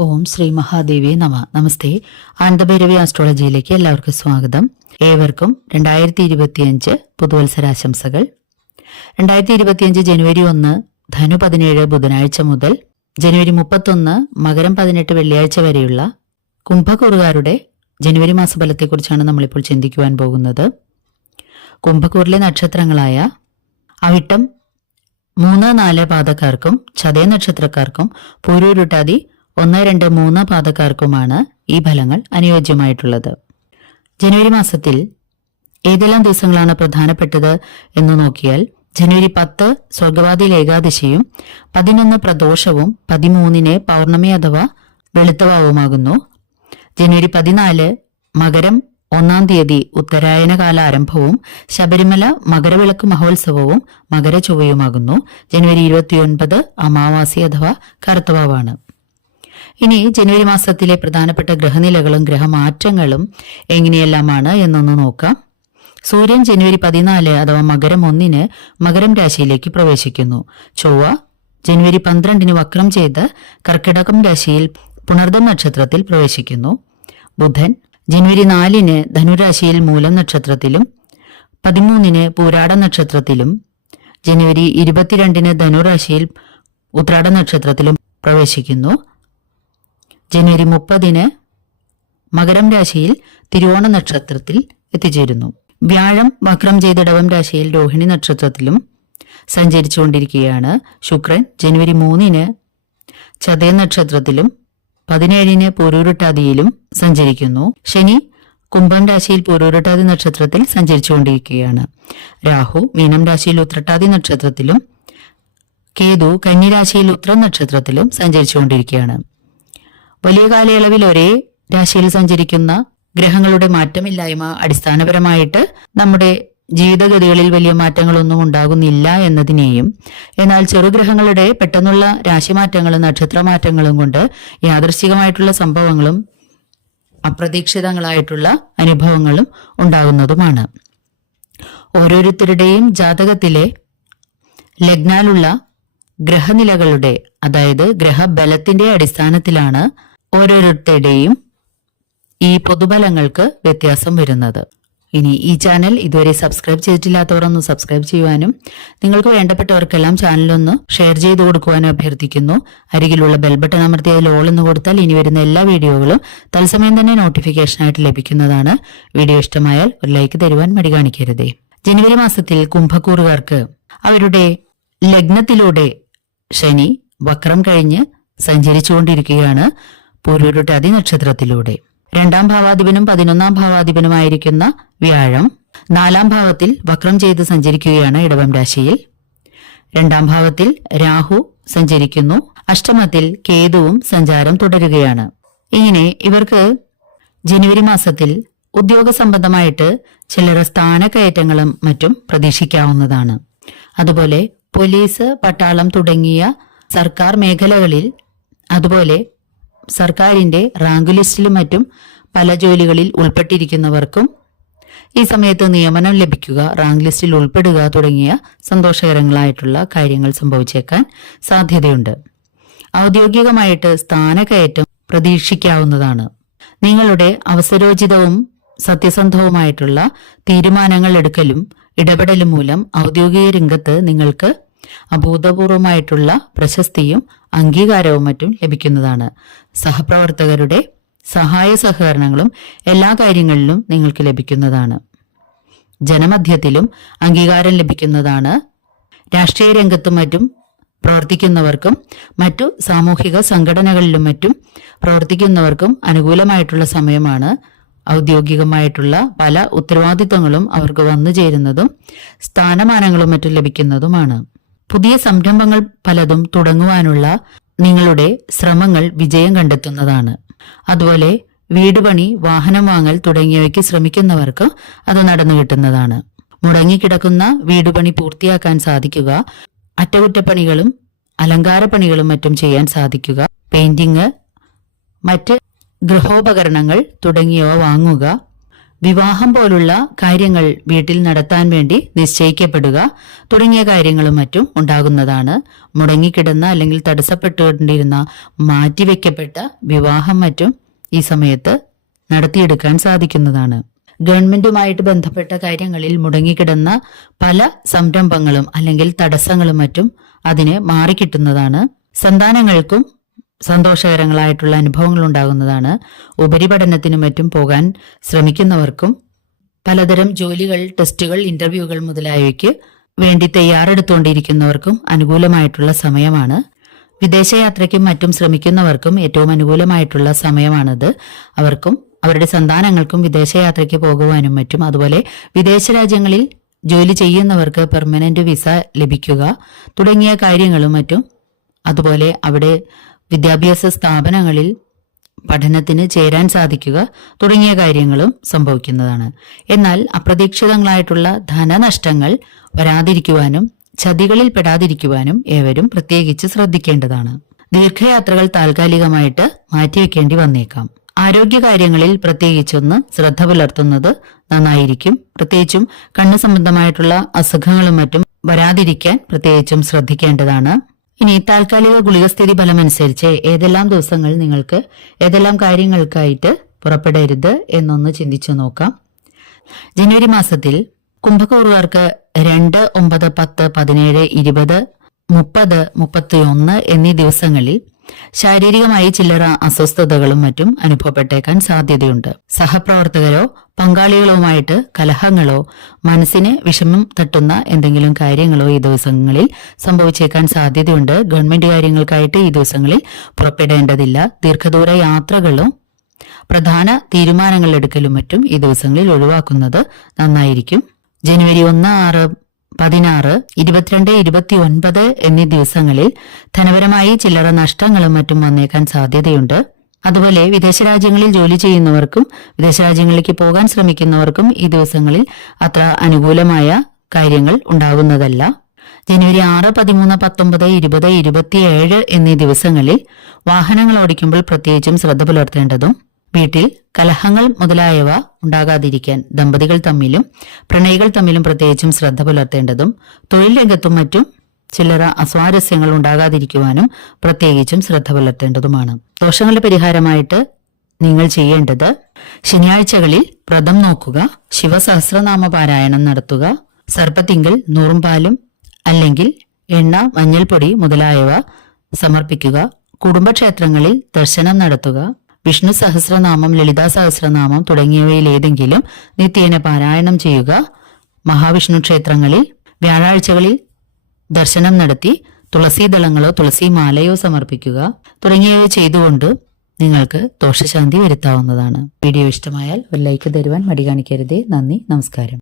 ഓം ശ്രീ മഹാദേവി നമ. നമസ്തേ. ആനന്ദഭൈരവി ആസ്ട്രോളജിയിലേക്ക് എല്ലാവർക്കും സ്വാഗതം. ഏവർക്കും രണ്ടായിരത്തി ഇരുപത്തിയഞ്ച് പുതുവത്സരാശംസകൾ. രണ്ടായിരത്തി ഇരുപത്തിയഞ്ച് ജനുവരി ഒന്ന് ധനു പതിനേഴ് ബുധനാഴ്ച മുതൽ ജനുവരി മുപ്പത്തൊന്ന് മകരം പതിനെട്ട് വെള്ളിയാഴ്ച വരെയുള്ള കുംഭക്കൂറുകാരുടെ ജനുവരി മാസഫലത്തെക്കുറിച്ചാണ് നമ്മളിപ്പോൾ ചിന്തിക്കുവാൻ പോകുന്നത്. കുംഭക്കൂറിലെ നക്ഷത്രങ്ങളായ അവിട്ടം മൂന്ന് നാല് പാതക്കാർക്കും ചതയ നക്ഷത്രക്കാർക്കും പൂരൂരുട്ടാതി ഒന്ന് രണ്ട് മൂന്ന് പാദക്കാർക്കുമാണ് ഈ ഫലങ്ങൾ അനുയോജ്യമായിട്ടുള്ളത്. ജനുവരി മാസത്തിൽ ഏതെല്ലാം ദിവസങ്ങളാണ് പ്രധാനപ്പെട്ടത് എന്ന് നോക്കിയാൽ ജനുവരി പത്ത് സ്വർഗവാതിൽ ഏകാദശിയും പതിനൊന്ന് പ്രദോഷവും പതിമൂന്നിന് പൗർണമി അഥവാ വെളുത്തവാവുമാകുന്നു. ജനുവരി പതിനാല് മകരം ഒന്നാം തീയതി ഉത്തരായന കാല ആരംഭവും ശബരിമല മകരവിളക്ക് മഹോത്സവവും മകരചൊവ്വയുമാകുന്നു. ജനുവരി ഇരുപത്തിയൊൻപത് അമാവാസി അഥവാ കറുത്തവാവാണ്. ഇനി ജനുവരി മാസത്തിലെ പ്രധാനപ്പെട്ട ഗ്രഹനിലകളും ഗ്രഹമാറ്റങ്ങളും എങ്ങനെയെല്ലാമാണ് എന്നൊന്ന് നോക്കാം. സൂര്യൻ ജനുവരി പതിനാല് അഥവാ മകരം ഒന്നിന് മകരം രാശിയിലേക്ക് പ്രവേശിക്കുന്നു. ചൊവ്വ ജനുവരി പന്ത്രണ്ടിന് വക്രം ചെയ്ത് കർക്കിടകം രാശിയിൽ പുണർദം നക്ഷത്രത്തിൽ പ്രവേശിക്കുന്നു. ബുധൻ ജനുവരി നാലിന് ധനുരാശിയിൽ മൂലം നക്ഷത്രത്തിലും പതിമൂന്നിന് പൂരാട നക്ഷത്രത്തിലും ജനുവരി ഇരുപത്തിരണ്ടിന് ധനുരാശിയിൽ ഉത്രാട നക്ഷത്രത്തിലും പ്രവേശിക്കുന്നു. ജനുവരി മുപ്പതിന് മകരം രാശിയിൽ തിരുവോണ നക്ഷത്രത്തിൽ എത്തിച്ചേരുന്നു. വ്യാഴം വക്രം ചെയ്തിടവം രാശിയിൽ രോഹിണി നക്ഷത്രത്തിലും സഞ്ചരിച്ചുകൊണ്ടിരിക്കുകയാണ് ശുക്രൻ ജനുവരി മൂന്നിന്. ചതയ നക്ഷത്രത്തിലും പതിനേഴിന് പൂരൂരുട്ടാതിയിലും സഞ്ചരിക്കുന്നു. ശനി കുംഭം രാശിയിൽ പൂരൂരുട്ടാതി നക്ഷത്രത്തിൽ സഞ്ചരിച്ചുകൊണ്ടിരിക്കുകയാണ്. രാഹു മീനം രാശിയിൽ ഉത്രട്ടാതി നക്ഷത്രത്തിലും കേതു കന്നിരാശിയിൽ ഉത്ര നക്ഷത്രത്തിലും സഞ്ചരിച്ചുകൊണ്ടിരിക്കുകയാണ്. വലിയ കാലയളവിൽ ഒരേ രാശിയിൽ സഞ്ചരിക്കുന്ന ഗ്രഹങ്ങളുടെ മാറ്റമില്ലായ്മ അടിസ്ഥാനപരമായിട്ട് നമ്മുടെ ജീവിതഗതികളിൽ വലിയ മാറ്റങ്ങളൊന്നും ഉണ്ടാകുന്നില്ല എന്നതിനെയും എന്നാൽ ചെറുഗ്രഹങ്ങളുടെ പെട്ടെന്നുള്ള രാശിമാറ്റങ്ങളും നക്ഷത്രമാറ്റങ്ങളും കൊണ്ട് യാദൃശ്ചികമായിട്ടുള്ള സംഭവങ്ങളും അപ്രതീക്ഷിതങ്ങളായിട്ടുള്ള അനുഭവങ്ങളും ഉണ്ടാകുന്നതുമാണ്. ഓരോരുത്തരുടെയും ജാതകത്തിലെ ലഗ്നാലുള്ള ഗ്രഹനിലകളുടെ അതായത് ഗ്രഹബലത്തിന്റെ അടിസ്ഥാനത്തിലാണ് ഓരോരുത്തരുടെയും ഈ പൊതുബലങ്ങൾക്ക് വ്യത്യാസം വരുന്നത്. ഇനി ഈ ചാനൽ ഇതുവരെ സബ്സ്ക്രൈബ് ചെയ്തിട്ടില്ലാത്തവർ ഒന്ന് സബ്സ്ക്രൈബ് ചെയ്യുവാനും നിങ്ങൾക്ക് വേണ്ടപ്പെട്ടവർക്കെല്ലാം ചാനലൊന്ന് ഷെയർ ചെയ്ത് കൊടുക്കുവാനും അഭ്യർത്ഥിക്കുന്നു. അരികിലുള്ള ബെൽബട്ടൺ അമർത്തി അതിൽ ഓൾ എന്ന് കൊടുത്താൽ ഇനി വരുന്ന എല്ലാ വീഡിയോകളും തത്സമയം തന്നെ നോട്ടിഫിക്കേഷനായിട്ട് ലഭിക്കുന്നതാണ്. വീഡിയോ ഇഷ്ടമായാൽ ഒരു ലൈക്ക് തരുവാൻ മടി കാണിക്കരുതേ. ജനുവരി മാസത്തിൽ കുംഭക്കൂറുകാർക്ക് അവരുടെ ലഗ്നത്തിലൂടെ ശനി വക്രം കഴിഞ്ഞ് സഞ്ചരിച്ചുകൊണ്ടിരിക്കുകയാണ്. പൂരൂരുട്ടാതി നക്ഷത്രത്തിലൂടെ രണ്ടാം ഭാവാധിപനും പതിനൊന്നാം ഭാവാധിപനുമായിരിക്കുന്ന വ്യാഴം നാലാം ഭാവത്തിൽ വക്രം ചെയ്ത് സഞ്ചരിക്കുകയാണ് ഇടവം രാശിയിൽ. രണ്ടാം ഭാവത്തിൽ രാഹു സഞ്ചരിക്കുന്നു. അഷ്ടമത്തിൽ കേതുവും സഞ്ചാരം തുടരുകയാണ്. ഇങ്ങനെ ഇവർക്ക് ജനുവരി മാസത്തിൽ ഉദ്യോഗ സംബന്ധമായിട്ട് ചിലർ സ്ഥാനക്കയറ്റങ്ങളും മറ്റും പ്രതീക്ഷിക്കാവുന്നതാണ്. അതുപോലെ പോലീസ് പട്ടാളം തുടങ്ങിയ സർക്കാർ മേഖലകളിൽ അതുപോലെ സർക്കാരിന്റെ റാങ്ക് ലിസ്റ്റിലും മറ്റും പല ജോലികളിൽ ഉൾപ്പെട്ടിരിക്കുന്നവർക്കും ഈ സമയത്ത് നിയമനം ലഭിക്കുക റാങ്ക് ലിസ്റ്റിൽ ഉൾപ്പെടുക തുടങ്ങിയ സന്തോഷകരങ്ങളായിട്ടുള്ള കാര്യങ്ങൾ സംഭവിച്ചേക്കാൻ സാധ്യതയുണ്ട്. ഔദ്യോഗികമായിട്ട് സ്ഥാനക്കയറ്റം പ്രതീക്ഷിക്കാവുന്നതാണ്. നിങ്ങളുടെ അവസരോചിതവും സത്യസന്ധവുമായിട്ടുള്ള തീരുമാനങ്ങൾ എടുക്കലും ഇടപെടലും മൂലം ഔദ്യോഗിക രംഗത്ത് നിങ്ങൾക്ക് അഭൂതപൂർവമായിട്ടുള്ള പ്രശസ്തിയും അംഗീകാരവും മറ്റും ലഭിക്കുന്നതാണ്. സഹപ്രവർത്തകരുടെ സഹായ സഹകരണങ്ങളും എല്ലാ കാര്യങ്ങളിലും നിങ്ങൾക്ക് ലഭിക്കുന്നതാണ്. ജനമധ്യത്തിലും അംഗീകാരം ലഭിക്കുന്നതാണ്. രാഷ്ട്രീയ രംഗത്തും മറ്റും പ്രവർത്തിക്കുന്നവർക്കും മറ്റു സാമൂഹിക സംഘടനകളിലും മറ്റും പ്രവർത്തിക്കുന്നവർക്കും അനുകൂലമായിട്ടുള്ള സമയമാണ്. ഔദ്യോഗികമായിട്ടുള്ള പല ഉത്തരവാദിത്തങ്ങളും അവർക്ക് വന്നു ചേരുന്നതും സ്ഥാനമാനങ്ങളും മറ്റും ലഭിക്കുന്നതുമാണ്. പുതിയ സംരംഭങ്ങൾ പലതും തുടങ്ങുവാനുള്ള നിങ്ങളുടെ ശ്രമങ്ങൾ വിജയം കണ്ടെത്തുന്നതാണ്. അതുപോലെ വീട് പണി വാഹനം വാങ്ങൽ തുടങ്ങിയവയ്ക്ക് ശ്രമിക്കുന്നവർക്ക് അത് നടന്നു കിട്ടുന്നതാണ്. മുടങ്ങിക്കിടക്കുന്ന വീടുപണി പൂർത്തിയാക്കാൻ സാധിക്കുക അറ്റകുറ്റപ്പണികളും അലങ്കാരപ്പണികളും മറ്റും ചെയ്യാൻ സാധിക്കുക പെയിന്റിങ് മറ്റ് ഗൃഹോപകരണങ്ങൾ തുടങ്ങിയവ വാങ്ങുക വിവാഹം പോലുള്ള കാര്യങ്ങൾ വീട്ടിൽ നടത്താൻ വേണ്ടി നിശ്ചയിക്കപ്പെടുക തുടങ്ങിയ കാര്യങ്ങളും മറ്റും ഉണ്ടാകുന്നതാണ്. മുടങ്ങിക്കിടന്ന അല്ലെങ്കിൽ തടസ്സപ്പെട്ടുകൊണ്ടിരുന്ന മാറ്റിവെക്കപ്പെട്ട വിവാഹം മറ്റും ഈ സമയത്ത് നടത്തിയെടുക്കാൻ സാധിക്കുന്നതാണ്. ഗവൺമെന്റുമായിട്ട് ബന്ധപ്പെട്ട കാര്യങ്ങളിൽ മുടങ്ങിക്കിടന്ന പല സംരംഭങ്ങളും അല്ലെങ്കിൽ തടസ്സങ്ങളും മറ്റും അതിന് മാറിക്കിട്ടുന്നതാണ്. സന്താനങ്ങൾക്കും സന്തോഷകരങ്ങളായിട്ടുള്ള അനുഭവങ്ങൾ ഉണ്ടാകുന്നതാണ് ഉപരിപഠനത്തിനും മറ്റും പോകാൻ ശ്രമിക്കുന്നവർക്കും പലതരം ജോലികൾ ടെസ്റ്റുകൾ ഇന്റർവ്യൂകൾ മുതലായവയ്ക്ക് വേണ്ടി തയ്യാറെടുത്തുകൊണ്ടിരിക്കുന്നവർക്കും അനുകൂലമായിട്ടുള്ള സമയമാണ്. വിദേശയാത്രയ്ക്കും മറ്റും ശ്രമിക്കുന്നവർക്കും ഏറ്റവും അനുകൂലമായിട്ടുള്ള സമയമാണിത്. അവർക്കും അവരുടെ സന്താനങ്ങൾക്കും വിദേശയാത്രയ്ക്ക് പോകുവാനും മറ്റും അതുപോലെ വിദേശ രാജ്യങ്ങളിൽ ജോലി ചെയ്യുന്നവർക്ക് പെർമനന്റ് വിസ ലഭിക്കുക തുടങ്ങിയ കാര്യങ്ങളും മറ്റും അതുപോലെ അവിടെ വിദ്യാഭ്യാസ സ്ഥാപനങ്ങളിൽ പഠനത്തിന് ചേരാൻ സാധിക്കുക തുടങ്ങിയ കാര്യങ്ങളും സംഭവിക്കുന്നതാണ്. എന്നാൽ അപ്രതീക്ഷിതങ്ങളായിട്ടുള്ള ധനനഷ്ടങ്ങൾ വരാതിരിക്കുവാനും ചതികളിൽ പെടാതിരിക്കുവാനും ഏവരും പ്രത്യേകിച്ച് ശ്രദ്ധിക്കേണ്ടതാണ്. ദീർഘയാത്രകൾ താൽക്കാലികമായിട്ട് മാറ്റിവെക്കേണ്ടി വന്നേക്കാം. ആരോഗ്യകാര്യങ്ങളിൽ പ്രത്യേകിച്ചൊന്ന് ശ്രദ്ധ പുലർത്തുന്നത് നന്നായിരിക്കും. പ്രത്യേകിച്ചും കണ്ണ് സംബന്ധമായിട്ടുള്ള അസുഖങ്ങളും മറ്റും വരാതിരിക്കാൻ പ്രത്യേകിച്ചും ശ്രദ്ധിക്കേണ്ടതാണ്. ഇനി താൽക്കാലിക ഗുളികസ്ഥിതി ഫലമനുസരിച്ച് ഏതെല്ലാം ദിവസങ്ങൾ നിങ്ങൾക്ക് ഏതെല്ലാം കാര്യങ്ങൾക്കായിട്ട് പുറപ്പെടരുത് എന്നൊന്ന് ചിന്തിച്ചു നോക്കാം. ജനുവരി മാസത്തിൽ കുംഭക്കൂറുകാർക്ക് രണ്ട് ഒമ്പത് പത്ത് പതിനേഴ് ഇരുപത് മുപ്പത് മുപ്പത്തിയൊന്ന് എന്നീ ദിവസങ്ങളിൽ ശാരീരികമായി ചില്ലറ അസ്വസ്ഥതകളും മറ്റും അനുഭവപ്പെട്ടേക്കാൻ സാധ്യതയുണ്ട്. സഹപ്രവർത്തകരോ പങ്കാളികളുമായിട്ട് കലഹങ്ങളോ മനസ്സിന് വിഷമം തട്ടുന്ന എന്തെങ്കിലും കാര്യങ്ങളോ ഈ ദിവസങ്ങളിൽ സംഭവിച്ചേക്കാൻ സാധ്യതയുണ്ട്. ഗവൺമെന്റ് കാര്യങ്ങൾക്കായിട്ട് ഈ ദിവസങ്ങളിൽ പുറപ്പെടേണ്ടതില്ല. ദീർഘദൂര യാത്രകളും പ്രധാന തീരുമാനങ്ങൾ എടുക്കലും മറ്റും ഈ ദിവസങ്ങളിൽ ഒഴിവാക്കുന്നത് നന്നായിരിക്കും. ജനുവരി ഒന്ന് ആറ് പതിനാറ് ഇരുപത്തിരണ്ട് ഇരുപത്തി ഒൻപത് എന്നീ ദിവസങ്ങളിൽ ധനപരമായി ചില്ലറ നഷ്ടങ്ങളും മറ്റും വന്നേക്കാൻ സാധ്യതയുണ്ട്. അതുപോലെ വിദേശ രാജ്യങ്ങളിൽ ജോലി ചെയ്യുന്നവർക്കും വിദേശ രാജ്യങ്ങളിലേക്ക് പോകാൻ ശ്രമിക്കുന്നവർക്കും ഈ ദിവസങ്ങളിൽ അത്ര അനുകൂലമായ കാര്യങ്ങൾ ഉണ്ടാകുന്നതല്ല. ജനുവരി ആറ് പതിമൂന്ന് പത്തൊമ്പത് ഇരുപത് ഇരുപത്തിയേഴ് എന്നീ ദിവസങ്ങളിൽ വാഹനങ്ങൾ ഓടിക്കുമ്പോൾ പ്രത്യേകിച്ചും ശ്രദ്ധ പുലർത്തേണ്ടതും വീട്ടിൽ കലഹങ്ങൾ മുതലായവ ഉണ്ടാകാതിരിക്കാൻ ദമ്പതികൾ തമ്മിലും പ്രണയികൾ തമ്മിലും പ്രത്യേകിച്ചും ശ്രദ്ധ പുലർത്തേണ്ടതും തൊഴിൽ രംഗത്തും മറ്റും ചില്ലറ അസ്വാരസ്യങ്ങൾ ഉണ്ടാകാതിരിക്കുവാനും പ്രത്യേകിച്ചും ശ്രദ്ധ പുലർത്തേണ്ടതുമാണ്. ദോഷങ്ങളുടെ പരിഹാരമായിട്ട് നിങ്ങൾ ചെയ്യേണ്ടത് ശനിയാഴ്ചകളിൽ വ്രതം നോക്കുക ശിവസഹസ്രനാമ പാരായണം നടത്തുക സർപ്പത്തിങ്കൽ നൂറുംപാലും അല്ലെങ്കിൽ എണ്ണ മഞ്ഞൾപ്പൊടി മുതലായവ സമർപ്പിക്കുക കുടുംബക്ഷേത്രങ്ങളിൽ ദർശനം നടത്തുക വിഷ്ണു സഹസ്രനാമം ലളിതാ സഹസ്രനാമം തുടങ്ങിയവയിൽ ഏതെങ്കിലും നിത്യേന പാരായണം ചെയ്യുക. മഹാവിഷ്ണു ക്ഷേത്രങ്ങളിൽ വ്യാഴാഴ്ചകളിൽ ദർശനം നടത്തി തുളസീദളങ്ങളോ തുളസി മാലയോ സമർപ്പിക്കുക. തുടങ്ങിയവ ചെയ്തുകൊണ്ട് നിങ്ങൾക്ക് ദോഷശാന്തി വരുത്താവുന്നതാണ്. വീഡിയോ ഇഷ്ടമായാൽ ഒരു ലൈക്ക് തരുവാൻ മടി കാണിക്കരുതേ. നന്ദി നമസ്കാരം.